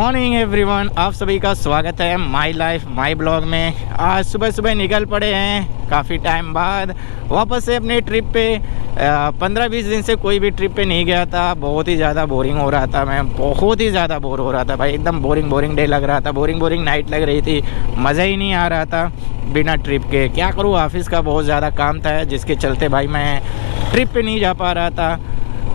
Morning everyone, आप सभी का स्वागत है माई लाइफ माई ब्लॉग में। आज सुबह सुबह निकल पड़े हैं काफ़ी टाइम बाद वापस से अपने ट्रिप पे। 15-20 दिन से कोई भी ट्रिप पे नहीं गया था। बहुत ही ज़्यादा बोरिंग हो रहा था, मैं बहुत ही ज़्यादा बोर हो रहा था भाई। एकदम बोरिंग डे लग रहा था, बोरिंग नाइट लग रही थी। मज़ा ही नहीं आ रहा था बिना ट्रिप के। क्या करूँ, ऑफिस का बहुत ज़्यादा काम था जिसके चलते भाई मैं ट्रिप पे नहीं जा पा रहा था।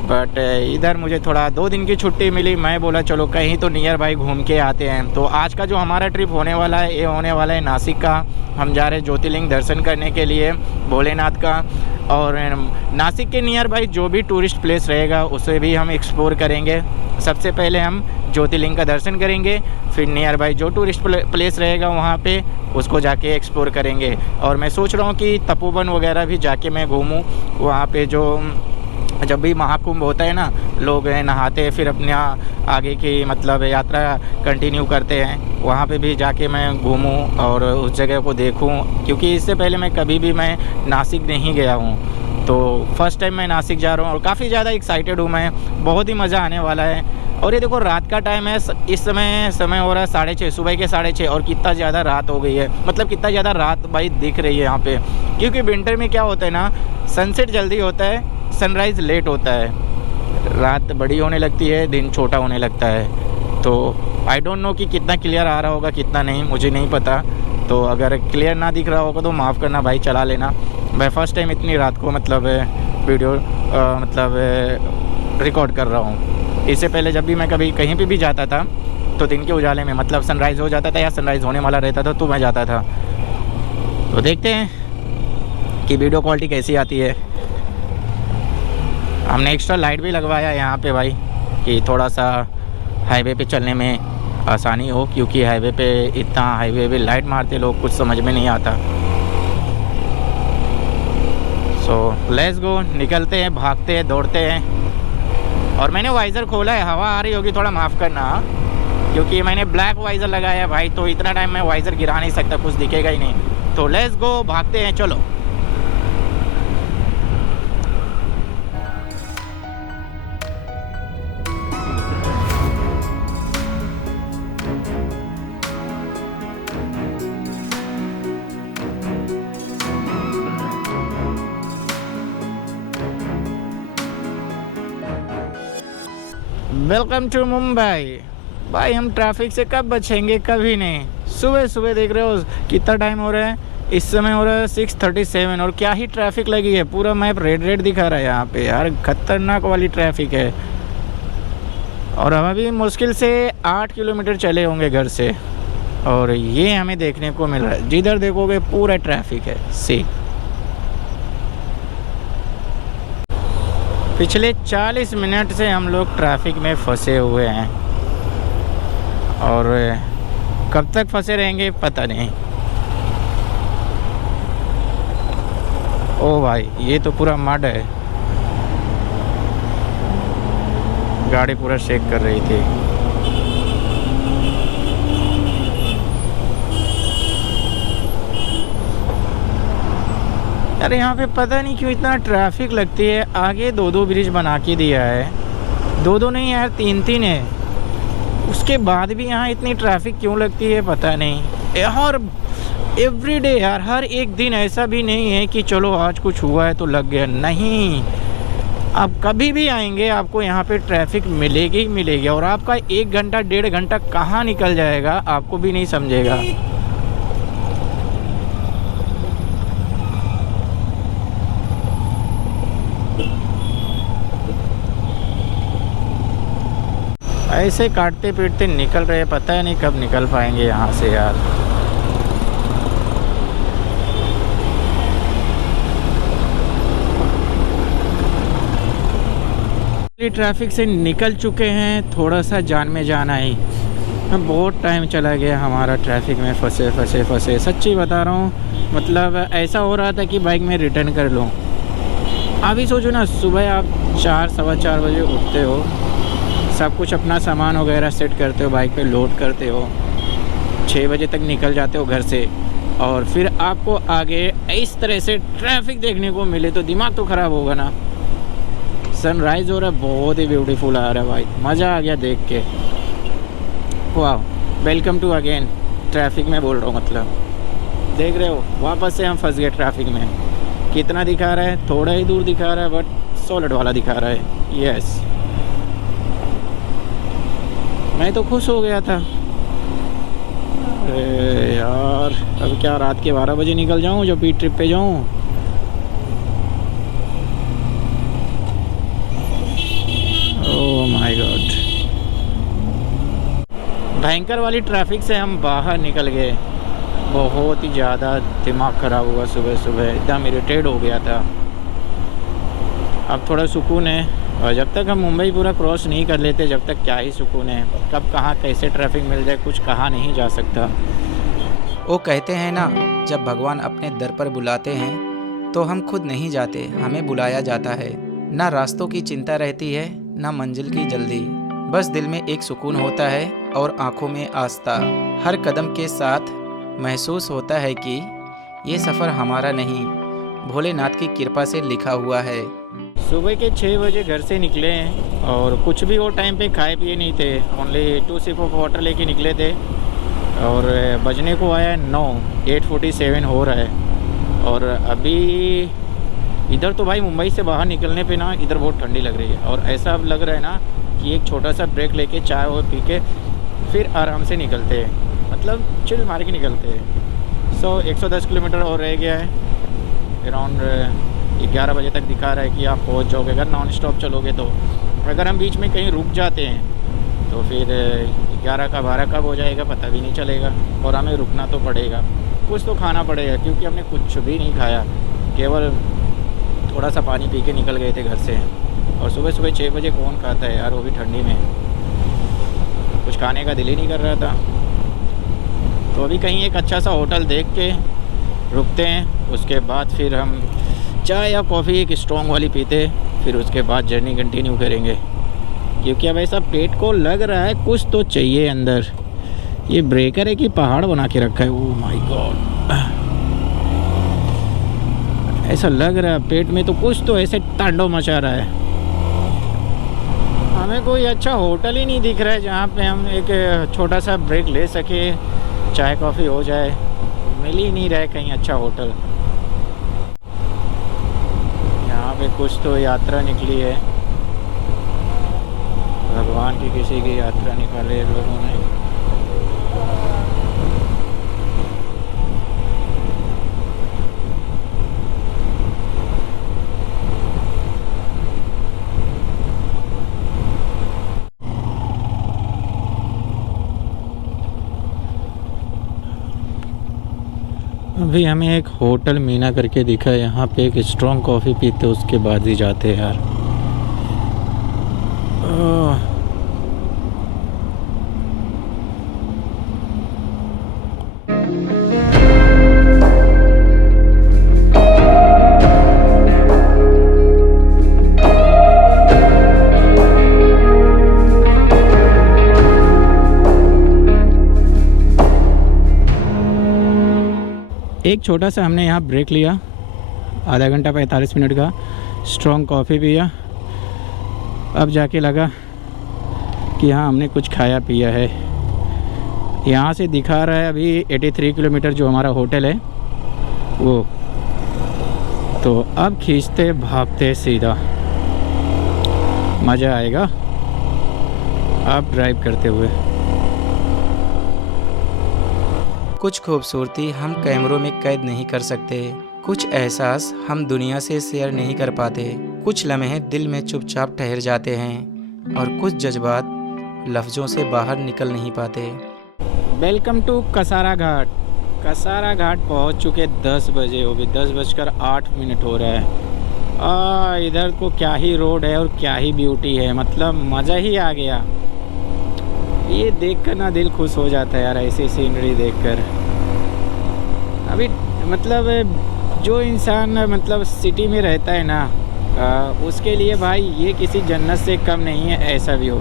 बट इधर मुझे थोड़ा 2 दिन की छुट्टी मिली। मैं बोला चलो कहीं तो नियर बाई घूम के आते हैं। तो आज का जो हमारा ट्रिप होने वाला है, ये होने वाला है नासिक का। हम जा रहे हैं ज्योतिर्लिंग दर्शन करने के लिए भोलेनाथ का। और नासिक के नियर बाई जो भी टूरिस्ट प्लेस रहेगा उसे भी हम एक्सप्लोर करेंगे। सबसे पहले हम ज्योतिर्लिंग का दर्शन करेंगे, फिर नियर बाई जो टूरिस्ट प्लेस रहेगा वहाँ पे उसको जाके एक्सप्लोर करेंगे। और मैं सोच रहा हूँ कि तपोवन वगैरह भी जाके मैं घूमूँ। वहाँ पे जो जब भी महाकुंभ होता है ना, लोग नहाते हैं फिर अपने आगे की मतलब यात्रा कंटिन्यू करते हैं। वहाँ पे भी जाके मैं घूमूं और उस जगह को देखूं, क्योंकि इससे पहले मैं कभी भी मैं नासिक नहीं गया हूँ। तो फर्स्ट टाइम मैं नासिक जा रहा हूँ और काफ़ी ज़्यादा एक्साइटेड हूँ मैं। बहुत ही मज़ा आने वाला है। और ये देखो रात का टाइम है, इस समय हो रहा है 6:30, सुबह के 6:30। और कितना ज़्यादा रात हो गई है, मतलब कितना ज़्यादा रात भाई दिख रही है यहाँ पे। क्योंकि विंटर में क्या होता है ना, सनसेट जल्दी होता है, सनराइज़ लेट होता है, रात बड़ी होने लगती है, दिन छोटा होने लगता है। तो आई डोंट नो कि कितना क्लियर आ रहा होगा कितना नहीं, मुझे नहीं पता। तो अगर क्लियर ना दिख रहा होगा तो माफ़ करना भाई, चला लेना। मैं फ़र्स्ट टाइम इतनी रात को मतलब वीडियो रिकॉर्ड कर रहा हूँ। इससे पहले जब भी मैं कभी कहीं पे भी जाता था तो दिन के उजाले में, मतलब सनराइज़ हो जाता था या सनराइज़ होने वाला रहता था तो मैं जाता था। तो देखते हैं कि वीडियो क्वालिटी कैसी आती है। हमने एक्स्ट्रा लाइट भी लगवाया यहाँ पे भाई, कि थोड़ा सा हाईवे पे चलने में आसानी हो, क्योंकि हाईवे पे इतना हाईवे पे लाइट मारते लोग, कुछ समझ में नहीं आता। सो लेट्स गो, निकलते हैं, भागते हैं, दौड़ते हैं। और मैंने वाइज़र खोला है, हवा आ रही होगी, थोड़ा माफ़ करना, क्योंकि मैंने ब्लैक वाइज़र लगाया है भाई। तो इतना टाइम मैं वाइज़र गिरा नहीं सकता, कुछ दिखेगा ही नहीं। तो लेट्स गो, भागते हैं, चलो। Welcome to Mumbai. भाई हम ट्रैफिक से कब बचेंगे, कभी नहीं। सुबह सुबह देख रहे हो कितना टाइम हो रहा है, इस समय हो रहा है 6:37 और क्या ही ट्रैफिक लगी है। पूरा मैप रेड दिखा रहा है यहाँ पे यार, खतरनाक वाली ट्रैफिक है। और हम अभी मुश्किल से 8 किलोमीटर चले होंगे घर से, और ये हमें देखने को मिल रहा है। जिधर देखोगे पूरा ट्रैफिक है। सी पिछले 40 मिनट से हम लोग ट्रैफिक में फंसे हुए हैं, और कब तक फंसे रहेंगे पता नहीं। ओ भाई, ये तो पूरा मड है, गाड़ी पूरा शेक कर रही थी। अरे यहाँ पे पता नहीं क्यों इतना ट्रैफिक लगती है। आगे 2 ब्रिज बना के दिया है, 2 नहीं यार 3 है। उसके बाद भी यहाँ इतनी ट्रैफिक क्यों लगती है पता नहीं। और एवरी डे यार, हर एक दिन ऐसा भी नहीं है कि चलो आज कुछ हुआ है तो लग गया, नहीं। आप कभी भी आएंगे आपको यहाँ पे ट्रैफिक मिलेगी ही मिलेगी। और आपका 1 घंटा 1.5 घंटा कहाँ निकल जाएगा आपको भी नहीं समझेगा। ऐसे काटते पीटते निकल रहे, पता है नहीं कब निकल पाएंगे यहाँ से यार। ट्रैफिक से निकल चुके हैं, थोड़ा सा जान में जान आई। बहुत टाइम चला गया हमारा ट्रैफिक में फंसे। सच्ची बता रहा हूँ, मतलब ऐसा हो रहा था कि बाइक में रिटर्न कर लूँ। अभी सोचो ना, सुबह आप 4-4:15 बजे उठते हो, सब कुछ अपना सामान वगैरह सेट करते हो, बाइक पे लोड करते हो, 6 बजे तक निकल जाते हो घर से, और फिर आपको आगे इस तरह से ट्रैफिक देखने को मिले तो दिमाग तो ख़राब होगा ना। सनराइज़ हो रहा है, बहुत ही ब्यूटीफुल आ रहा है भाई, मज़ा आ गया देख के। वाह, वेलकम टू अगेन। ट्रैफिक में बोल रहा हूँ, मतलब देख रहे हो वापस से हम फंस गए ट्रैफिक में। कितना दिखा रहा है? थोड़ा ही दूर दिखा रहा है, बट सॉलिड वाला दिखा रहा है। यस, मैं तो खुश हो गया था। अरे यार, अब क्या रात के 12 बजे निकल जाऊँ जो बीच ट्रिप पे जाऊँ? ओह माय गॉड, भयंकर वाली ट्रैफिक से हम बाहर निकल गए। बहुत ही ज़्यादा दिमाग ख़राब हुआ, सुबह सुबह एकदम इरिटेट हो गया था। अब थोड़ा सुकून है, और जब तक हम मुंबई पूरा क्रॉस नहीं कर लेते, जब तक क्या ही सुकून है। कब कहाँ कैसे ट्रैफिक मिल जाए कुछ कहा नहीं जा सकता। वो कहते हैं ना, जब भगवान अपने दर पर बुलाते हैं तो हम खुद नहीं जाते, हमें बुलाया जाता है। ना रास्तों की चिंता रहती है, ना मंजिल की जल्दी, बस दिल में एक सुकून होता है और आंखों में आस्था। हर कदम के साथ महसूस होता है कि ये सफ़र हमारा नहीं, भोलेनाथ की कृपा से लिखा हुआ है। सुबह के 6 बजे घर से निकले हैं, और कुछ भी वो टाइम पे खाए पिए नहीं थे। ओनली 2 सिप ऑफ वाटर लेके निकले थे, और बजने को आया है 9, 8:47 हो रहा है। और अभी इधर तो भाई मुंबई से बाहर निकलने पे ना इधर बहुत ठंडी लग रही है, और ऐसा अब लग रहा है ना कि एक छोटा सा ब्रेक लेके चाय और पी के फिर आराम से निकलते हैं, मतलब चिल मार के निकलते हैं। 110 किलोमीटर और रह गया है। अराउंड 11 बजे तक दिखा रहा है कि आप पहुंच जाओगे अगर नॉन स्टॉप चलोगे तो। अगर हम बीच में कहीं रुक जाते हैं तो फिर 11 का 12 कब हो जाएगा पता भी नहीं चलेगा, और हमें रुकना तो पड़ेगा। कुछ तो खाना पड़ेगा, क्योंकि हमने कुछ भी नहीं खाया, केवल थोड़ा सा पानी पी के निकल गए थे घर से। और सुबह सुबह 6 बजे कौन खाता है यार, वो भी ठंडी में। कुछ खाने का दिल ही नहीं कर रहा था। तो अभी कहीं एक अच्छा सा होटल देख के रुकते हैं, उसके बाद फिर हम चाय या कॉफ़ी एक स्ट्रॉन्ग वाली पीते, फिर उसके बाद जर्नी कंटिन्यू करेंगे। क्योंकि अब ऐसा पेट को लग रहा है कुछ तो चाहिए अंदर। ये ब्रेकर है कि पहाड़ बना के रखा है? ओह माय गॉड, ऐसा लग रहा है पेट में तो कुछ तो ऐसे तांडव मचा रहा है। हमें कोई अच्छा होटल ही नहीं दिख रहा है जहाँ पे हम एक छोटा सा ब्रेक ले सके, चाय कॉफ़ी हो जाए। मिल ही नहीं रहा है कहीं अच्छा होटल। यहाँ पे कुछ तो यात्रा निकली है, भगवान की किसी की यात्रा निकाले लोगों ने। अभी हमें एक होटल मीना करके दिखा है, यहाँ पे एक स्ट्रॉन्ग कॉफ़ी पीते उसके बाद ही जाते हैं यार। एक छोटा सा हमने यहाँ ब्रेक लिया, आधा घंटा 45 मिनट का, स्ट्रॉन्ग कॉफ़ी पिया। अब जाके लगा कि हाँ हमने कुछ खाया पिया है। यहाँ से दिखा रहा है अभी 83 किलोमीटर जो हमारा होटल है वो। तो अब खींचते भागते सीधा, मज़ा आएगा अब ड्राइव करते हुए। कुछ खूबसूरती हम कैमरों में कैद नहीं कर सकते, कुछ एहसास हम दुनिया से शेयर नहीं कर पाते, कुछ लम्हे दिल में चुपचाप ठहर जाते हैं, और कुछ जज्बात लफ्ज़ों से बाहर निकल नहीं पाते। वेलकम टू कसारा घाट। कसारा घाट पहुंच चुके 10 बजे, वो भी 10:08 हो रहा है। इधर को क्या ही रोड है और क्या ही ब्यूटी है, मतलब मज़ा ही आ गया। ये देखकर ना दिल खुश हो जाता है यार, ऐसी सीनरी देखकर। अभी मतलब जो इंसान मतलब सिटी में रहता है ना, उसके लिए भाई ये किसी जन्नत से कम नहीं है। ऐसा भी हो,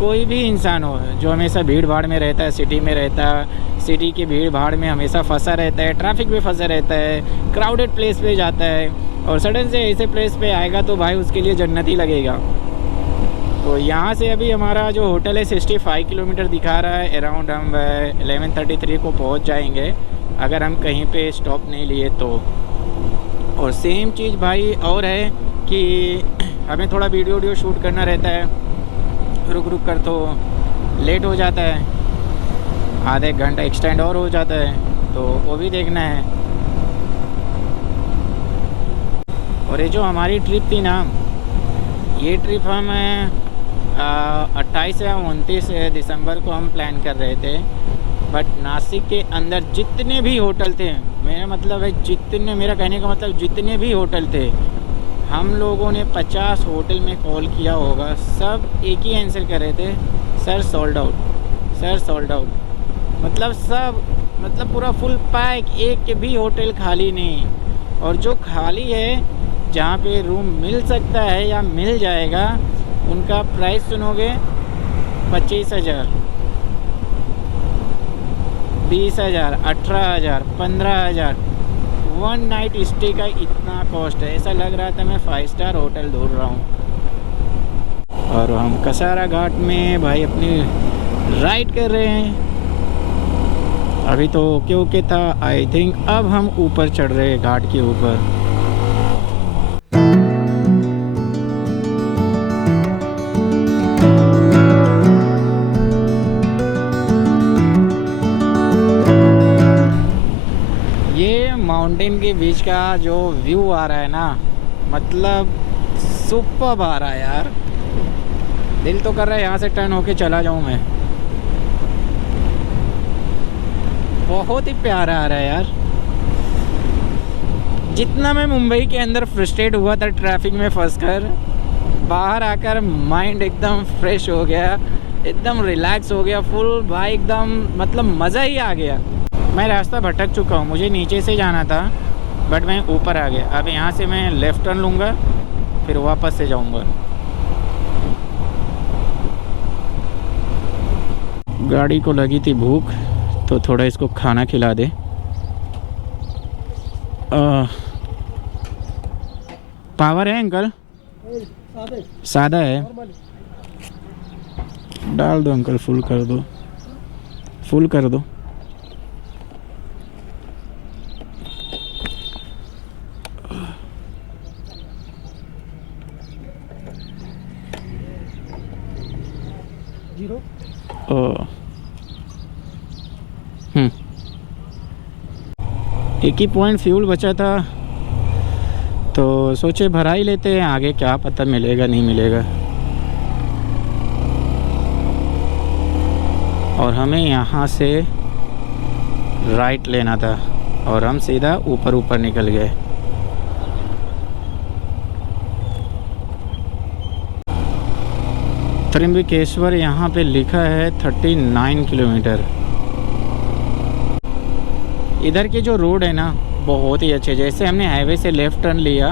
कोई भी इंसान हो जो हमेशा भीड़ भाड़ में रहता है, सिटी में रहता है, सिटी की भीड़ भाड़ में हमेशा फंसा रहता है, ट्रैफिक में फंसा रहता है, क्राउडेड प्लेस पे जाता है, और सडन से ऐसे प्लेस पे आएगा तो भाई उसके लिए जन्नत ही लगेगा। तो यहाँ से अभी हमारा जो होटल है 65 किलोमीटर दिखा रहा है। अराउंड हम 11:33 को पहुँच जाएंगे अगर हम कहीं पे स्टॉप नहीं लिए तो। और सेम चीज़ भाई और है कि हमें थोड़ा वीडियो शूट करना रहता है, रुक रुक कर तो लेट हो जाता है, आधे घंटा एक्सटेंड और हो जाता है, तो वो भी देखना है। और ये जो हमारी ट्रिप थी ना, ये ट्रिप हम 28 या 29 दिसंबर को हम प्लान कर रहे थे। बट नासिक के अंदर जितने भी होटल थे, मेरा मतलब है जितने, मेरा कहने का मतलब जितने भी होटल थे, हम लोगों ने 50 होटल में कॉल किया होगा, सब एक ही आंसर कर रहे थे, sir sold out, sir sold out. मतलब सब, मतलब पूरा फुल पैक, एक भी होटल खाली नहीं। और जो खाली है, जहाँ पे रूम मिल सकता है या मिल जाएगा, उनका प्राइस सुनोगे 25,000, 20,000, 18,000, 15,000। 1 नाइट स्टे का इतना कॉस्ट है। ऐसा लग रहा था मैं 5 स्टार होटल ढूंढ रहा हूँ। और हम कसारा घाट में भाई अपनी राइड कर रहे हैं। अभी तो ओके था आई थिंक। अब हम ऊपर चढ़ रहे हैं घाट के ऊपर। माउंटेन के बीच का जो व्यू आ रहा है ना, मतलब सुपर्ब आ रहा है यार। दिल तो कर रहा है यहाँ से टर्न होके चला जाऊँ मैं। बहुत ही प्यारा आ रहा है यार। जितना मैं मुंबई के अंदर फ्रस्ट्रेट हुआ था ट्रैफिक में फंसकर, बाहर आकर माइंड एकदम फ्रेश हो गया, एकदम रिलैक्स हो गया फुल भाई, एकदम मतलब मज़ा ही आ गया। मैं रास्ता भटक चुका हूँ, मुझे नीचे से जाना था बट मैं ऊपर आ गया। अब यहाँ से मैं लेफ़्ट टर्न लूँगा, फिर वापस से जाऊँगा। गाड़ी को लगी थी भूख, तो थोड़ा इसको खाना खिला दे। पावर है अंकल? सादा है, डाल दो अंकल, फुल कर दो, फुल कर दो। एक ही पॉइंट फ्यूल बचा था, तो सोचे भरा ही लेते हैं, आगे क्या पता मिलेगा नहीं मिलेगा। और हमें यहाँ से राइट लेना था और हम सीधा ऊपर निकल गए। त्र्यंबकेश्वर यहाँ पे लिखा है 39 किलोमीटर। इधर के जो रोड है ना बहुत ही अच्छे। जैसे हमने हाईवे से लेफ़्ट टर्न लिया,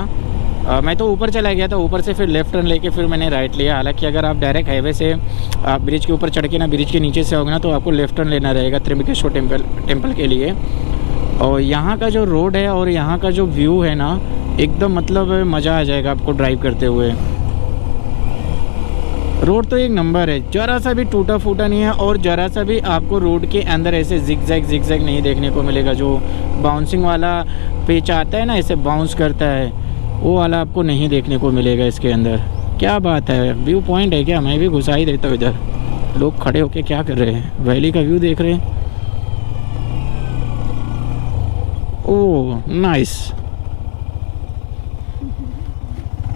मैं तो ऊपर चला गया था, ऊपर से फिर लेफ़्ट टर्न लेके फिर मैंने राइट लिया। हालांकि अगर आप डायरेक्ट हाईवे से ब्रिज के ऊपर चढ़ के ना ब्रिज के नीचे से आओगे ना, तो आपको लेफ़्ट टर्न लेना रहेगा त्र्यंबकेश्वर टेम्पल के लिए। और यहाँ का जो रोड है और यहाँ का जो व्यू है ना, एकदम मतलब मज़ा आ जाएगा आपको ड्राइव करते हुए। रोड तो एक नंबर है, ज़रा सा भी टूटा फूटा नहीं है। और ज़रा सा भी आपको रोड के अंदर ऐसे जिगजैग नहीं देखने को मिलेगा। जो बाउंसिंग वाला पेच आता है ना, ऐसे बाउंस करता है, वो वाला आपको नहीं देखने को मिलेगा इसके अंदर। क्या बात है, व्यू पॉइंट है क्या? मैं भी घुसा ही देता हूँ इधर। लोग खड़े होके क्या कर रहे हैं? वैली का व्यू देख रहे हैं। ओह नाइस,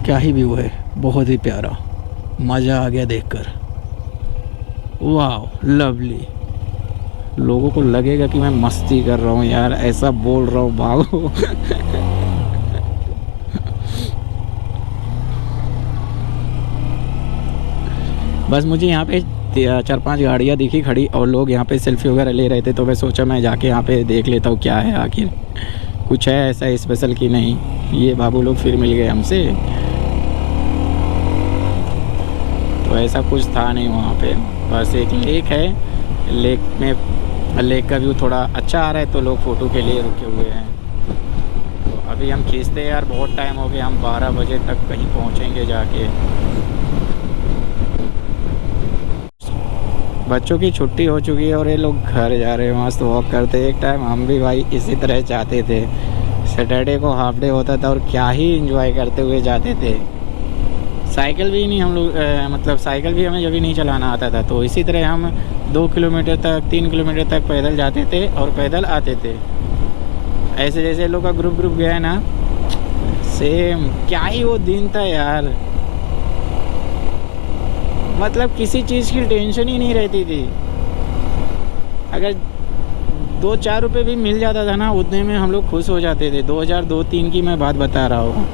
क्या ही व्यू है, बहुत ही प्यारा, मज़ा आ गया देखकर। वाह लवली। लोगों को लगेगा कि मैं मस्ती कर रहा हूँ यार, ऐसा बोल रहा हूँ, भागो। बस मुझे यहाँ पे 4-5 गाड़ियाँ दिखी खड़ी और लोग यहाँ पे सेल्फी वगैरह ले रहे थे, तो मैं सोचा मैं जाके यहाँ पे देख लेता हूँ क्या है, आखिर कुछ है ऐसा स्पेशल कि नहीं। ये बाबू लोग फिर मिल गए हमसे, तो ऐसा कुछ था नहीं वहाँ पे। बस एक लेक है, लेक का व्यू थोड़ा अच्छा आ रहा है, तो लोग फ़ोटो के लिए रुके हुए हैं। तो अभी हम खींचते हैं यार, बहुत टाइम हो गया, हम 12 बजे तक कहीं पहुँचेंगे जाके। बच्चों की छुट्टी हो चुकी है और ये लोग घर जा रहे हैं मस्त वॉक करते। एक टाइम हम भी भाई इसी तरह चाहते थे, सैटरडे को हाफ डे होता था और क्या ही एंजॉय करते हुए जाते थे। साइकिल भी नहीं हम लोग मतलब साइकिल भी हमें जब भी नहीं चलाना आता था, तो इसी तरह हम 2 किलोमीटर तक 3 किलोमीटर तक पैदल जाते थे और पैदल आते थे। ऐसे जैसे लोग का ग्रुप गया है ना, सेम क्या ही वो दिन था यार। मतलब किसी चीज़ की टेंशन ही नहीं रहती थी। अगर 2-4 रुपये भी मिल जाता था ना, उतने में हम लोग खुश हो जाते थे। 2002-3 की मैं बात बता रहा हूँ।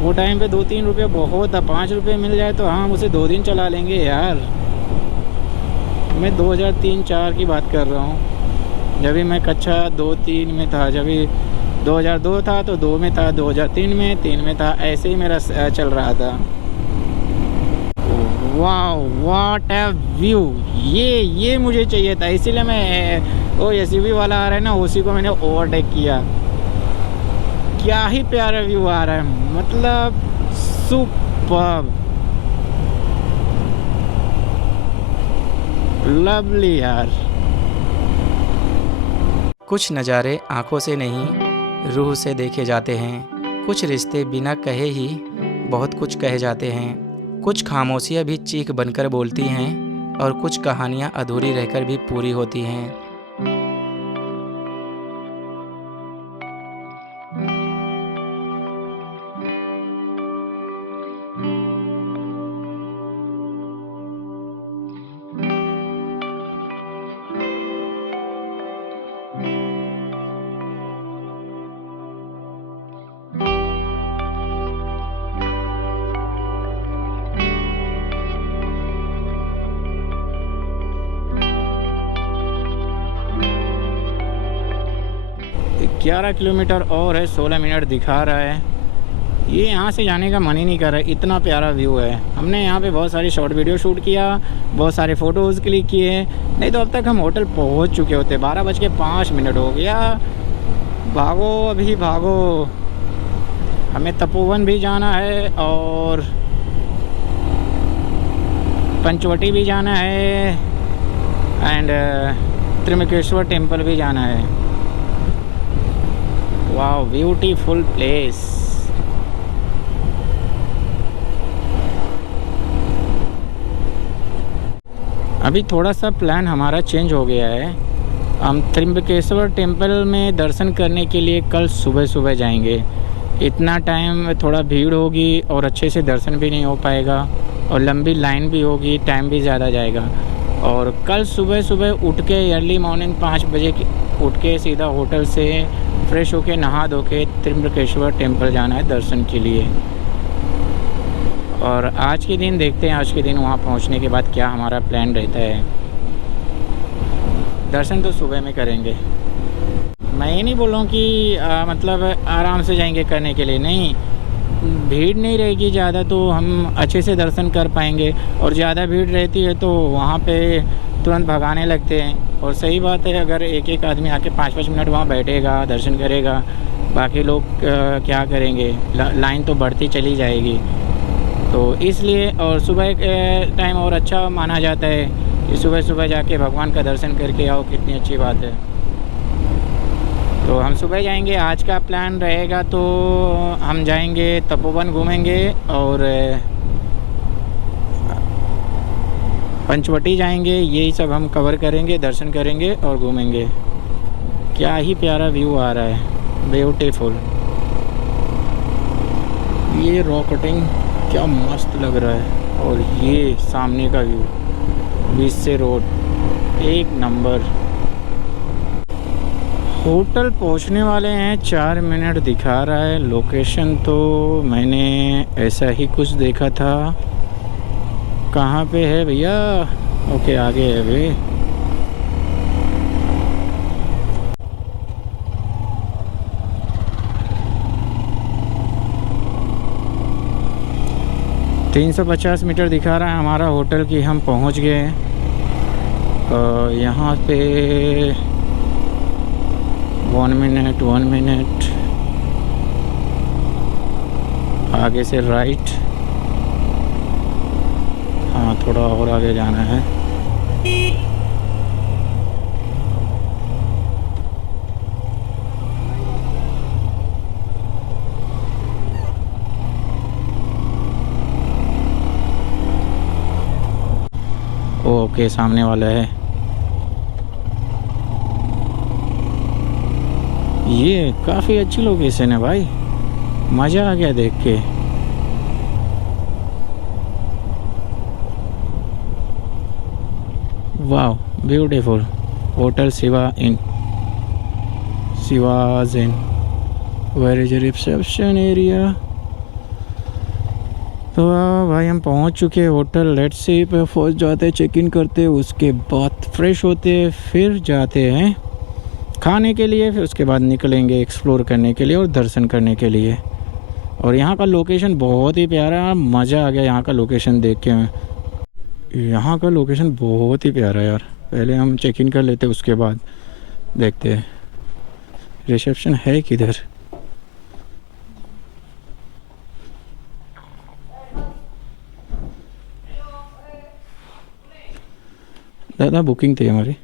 वो टाइम पे 2-3 रुपये बहुत था। 5 रुपये मिल जाए तो हाँ, हम उसे 2 दिन चला लेंगे यार। मैं 2003-4 की बात कर रहा हूँ, जब भी मैं कक्षा 2-3 में था। जब भी 2002 था तो 2 में था, 2003 में 3 में था, ऐसे ही मेरा चल रहा था। वाह व्हाट अ व्यू। ये मुझे चाहिए था, इसीलिए मैं वो एसयूवी वाला आ रहा है ना, उसी को मैंने ओवरटेक किया। क्या ही प्यारा व्यू आ रहा है, मतलब सुपर्ब, लवली यार। कुछ नज़ारे आंखों से नहीं रूह से देखे जाते हैं। कुछ रिश्ते बिना कहे ही बहुत कुछ कह जाते हैं। कुछ खामोशियाँ भी चीख बनकर बोलती हैं और कुछ कहानियाँ अधूरी रहकर भी पूरी होती हैं। ग्यारह किलोमीटर और है, 16 मिनट दिखा रहा है। ये यहाँ से जाने का मन ही नहीं कर रहा है, इतना प्यारा व्यू है। हमने यहाँ पे बहुत सारी शॉर्ट वीडियो शूट किया, बहुत सारे फ़ोटोज़ क्लिक किए, नहीं तो अब तक हम होटल पहुँच चुके होते। 12:05 हो गया। भागो अभी भागो, हमें तपोवन भी जाना है और पंचवटी भी जाना है एंड त्रिमकेश्वर टेम्पल भी जाना है। वाह ब्यूटीफुल प्लेस। अभी थोड़ा सा प्लान हमारा चेंज हो गया है। हम त्रिम्बकेश्वर टेम्पल में दर्शन करने के लिए कल सुबह जाएंगे। इतना टाइम थोड़ा भीड़ होगी और अच्छे से दर्शन भी नहीं हो पाएगा और लंबी लाइन भी होगी, टाइम भी ज़्यादा जाएगा। और कल सुबह उठ के अर्ली मॉर्निंग 5 बजे उठ के सीधा होटल से फ्रेश होके नहा धो के त्रिम्बकेश्वर टेम्पल जाना है दर्शन के लिए। और आज के दिन देखते हैं, आज के दिन वहाँ पहुँचने के बाद क्या हमारा प्लान रहता है। दर्शन तो सुबह में करेंगे। मैं ये नहीं बोल रहा हूँ कि मतलब आराम से जाएंगे करने के लिए, नहीं, भीड़ नहीं रहेगी ज़्यादा तो हम अच्छे से दर्शन कर पाएंगे। और ज़्यादा भीड़ रहती है तो वहाँ पे तुरंत भगाने लगते हैं। और सही बात है, अगर एक आदमी आके 5-5 मिनट वहाँ बैठेगा, दर्शन करेगा, बाकी लोग क्या करेंगे, लाइन तो बढ़ती चली जाएगी। तो इसलिए और सुबह टाइम और अच्छा माना जाता है कि सुबह जाके भगवान का दर्शन करके आओ, कितनी अच्छी बात है। तो हम सुबह जाएंगे। आज का प्लान रहेगा तो हम जाएंगे तपोवन घूमेंगे और पंचवटी जाएंगे। यही सब हम कवर करेंगे, दर्शन करेंगे और घूमेंगे। क्या ही प्यारा व्यू आ रहा है, ब्यूटीफुल। ये रॉक कटिंग क्या मस्त लग रहा है और ये सामने का व्यू, बीच से रोड, एक नंबर। होटल पहुंचने वाले हैं, 4 मिनट दिखा रहा है। लोकेशन तो मैंने ऐसा ही कुछ देखा था। कहाँ पे है भैया? ओके, आगे है भाई। $350 मीटर दिखा रहा है हमारा होटल की हम पहुंच गए। यहाँ पे 1 मिनट आगे से राइट, हाँ थोड़ा और आगे जाना है। ओके, सामने वाला है। ये काफ़ी अच्छी लोकेशन है भाई, मज़ा आ गया देख के। वाह, beautiful. Hotel Shiva inn, Shiva's inn. Where is reception area. तो भाई हम पहुंच चुके हैं होटल। लेट्स सी पे फर्स्ट जाते, चेक इन करते, उसके बाद फ्रेश होते, फिर जाते हैं खाने के लिए, फिर उसके बाद निकलेंगे एक्सप्लोर करने के लिए और दर्शन करने के लिए। और यहाँ का लोकेशन बहुत ही प्यारा है, मज़ा आ गया यहाँ का लोकेशन देख के। यहाँ का लोकेशन बहुत ही प्यारा है यार। पहले हम चेक इन कर लेते, उसके बाद देखते हैं रिसेप्शन है किधर। दादा बुकिंग थी हमारी।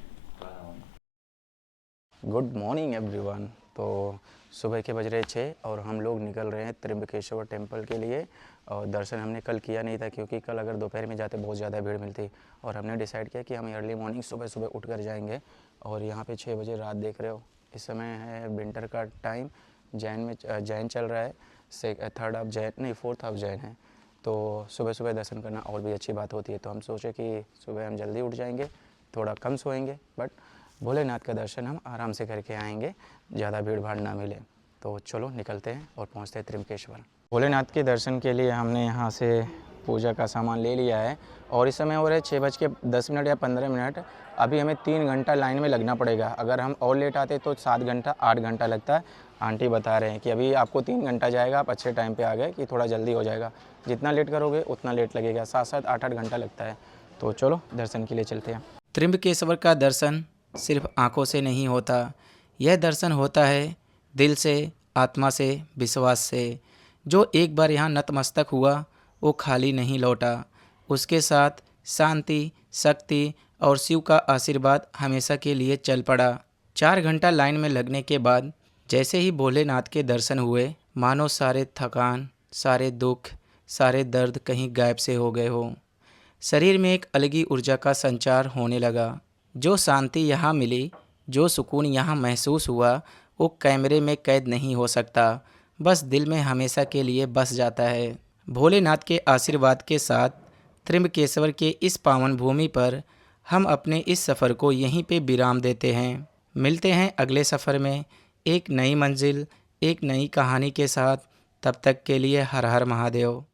Good morning everyone. तो सुबह के बज रहे 6 और हम लोग निकल रहे हैं त्र्यंबकेश्वर टेम्पल के लिए। और दर्शन हमने कल किया नहीं था क्योंकि कल अगर दोपहर में जाते बहुत ज़्यादा भीड़ मिलती, और हमने डिसाइड किया कि हम अर्ली मॉर्निंग सुबह सुबह उठ कर जाएंगे। और यहाँ पे 6 बजे रात देख रहे हो, इस समय है विंटर का टाइम। जैन चल रहा है, 3rd ऑफ जैन नहीं 4th ऑफ जैन है। तो सुबह सुबह दर्शन करना और भी अच्छी बात होती है। तो हम सोचे कि सुबह हम जल्दी उठ जाएंगे, थोड़ा कम सोएंगे, बट भोलेनाथ का दर्शन हम आराम से करके आएंगे, ज़्यादा भीड़ भाड़ ना मिले। तो चलो निकलते हैं और पहुंचते हैं त्र्यंबकेश्वर। भोलेनाथ के दर्शन के लिए हमने यहाँ से पूजा का सामान ले लिया है। और इस समय हो रहा है 6:10 या 15 मिनट। अभी हमें 3 घंटा लाइन में लगना पड़ेगा। अगर हम और लेट आते तो 7 घंटा 8 घंटा लगता है। आंटी बता रहे हैं कि अभी आपको 3 घंटा जाएगा, आप अच्छे टाइम पे आ गए कि थोड़ा जल्दी हो जाएगा। जितना लेट करोगे उतना लेट लगेगा, 7-7 8-8 घंटा लगता है। तो चलो दर्शन के लिए चलते हैं। त्र्यंबकेश्वर का दर्शन सिर्फ आँखों से नहीं होता, यह दर्शन होता है दिल से, आत्मा से, विश्वास से। जो एक बार यहाँ नतमस्तक हुआ वो खाली नहीं लौटा। उसके साथ शांति, शक्ति और शिव का आशीर्वाद हमेशा के लिए चल पड़ा। 4 घंटा लाइन में लगने के बाद जैसे ही भोलेनाथ के दर्शन हुए, मानो सारे थकान, सारे दुख, सारे दर्द कहीं गायब से हो गए हो। शरीर में एक अलग ही ऊर्जा का संचार होने लगा। जो शांति यहाँ मिली, जो सुकून यहाँ महसूस हुआ, वो कैमरे में कैद नहीं हो सकता, बस दिल में हमेशा के लिए बस जाता है। भोलेनाथ के आशीर्वाद के साथ त्र्यंबकेश्वर के इस पावन भूमि पर हम अपने इस सफ़र को यहीं पे विराम देते हैं। मिलते हैं अगले सफ़र में एक नई मंजिल, एक नई कहानी के साथ। तब तक के लिए हर हर महादेव।